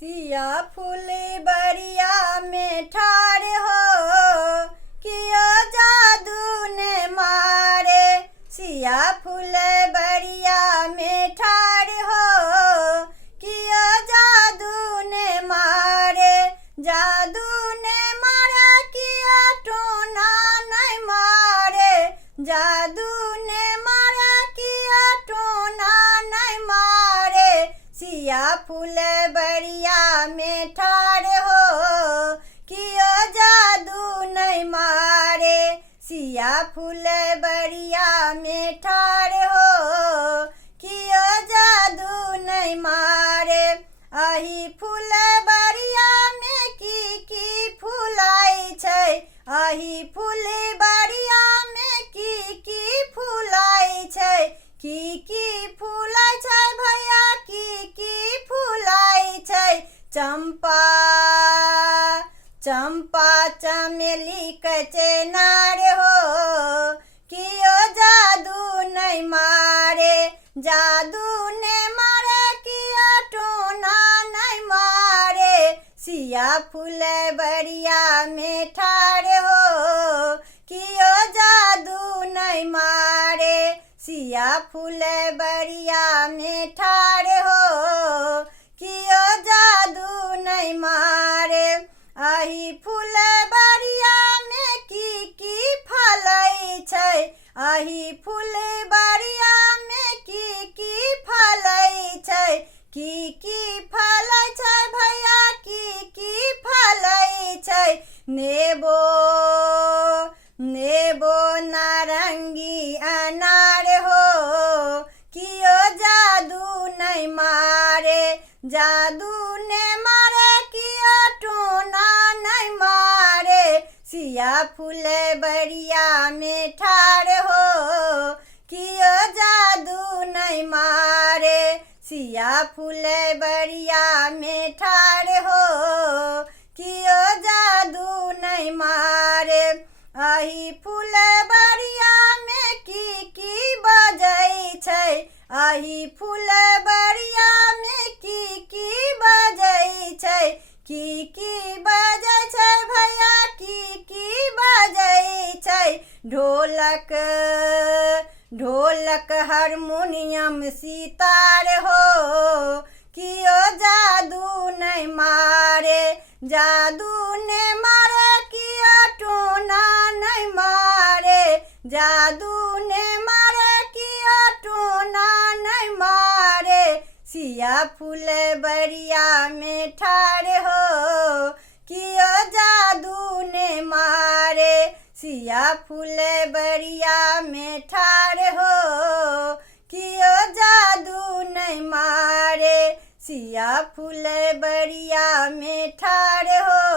सिया फुलबरिया में ठाड़ हो कियो जादू ने मारे। सिया फुलबरिया में ठाड़ हो कियो जादू ने मारे। जादू ने मारा किया टोना नहीं मारे। जादू ने मारा किया टोना नहीं मारे। सिया फुलबरिया में ठाड़ हो कियो जादू नहीं मारे। सिया फुलबरिया में ठाड़ हो कियो जादू नहीं मारे। अही फुलबरिया में की फुलाई छै। अही फुलबरिया में की फुलाई छै। की फुलाई छै भैया की फुलाई छै। चंपा चंपा चमेली कचनार हो कियो जादू नहीं मारे। जादू ने मारे किया टोना नहीं मारे। सिया फुलबरिया में ठाड़ हो कियो जादू नहीं मारे। सिया फुलबरिया में ठाड़ हो कियो जादू नहीं मारे। अही फुलबरिया में की फलै छै। अही फुलबरिया में की फलै छै। की फलै छै भैया की फलै छै। नेबो नेबो नारंगी अनार हो कियो जादू नहीं मारे। जादू ने मारे कियो टोना नहीं मारे। सिया फुलबरिया में ठाड़ हो कियो जादू नहीं मारे। सिया फुलबरिया में ठाड़ हो कियो जादू नहीं मारे। अही फुलबरिया में की बजै छै। अही फुलबरिया में की बजै छै। की बजै छै भैया की बजै छै। ढोलक ढोलक हारमोनियम सितार हो कियो जादू नहीं मारे। जादू ने मारे कियो टोना नहीं मारे। जादू ने मारे कियो टोना नहीं मारे। सिया फुलबरिया में ठाड़ हो कियो जादू ने मारे। सिया फुलबरिया में ठाड़ हो कियो जादू नहीं मारे। सिया फुलबरिया में ठाड़ हो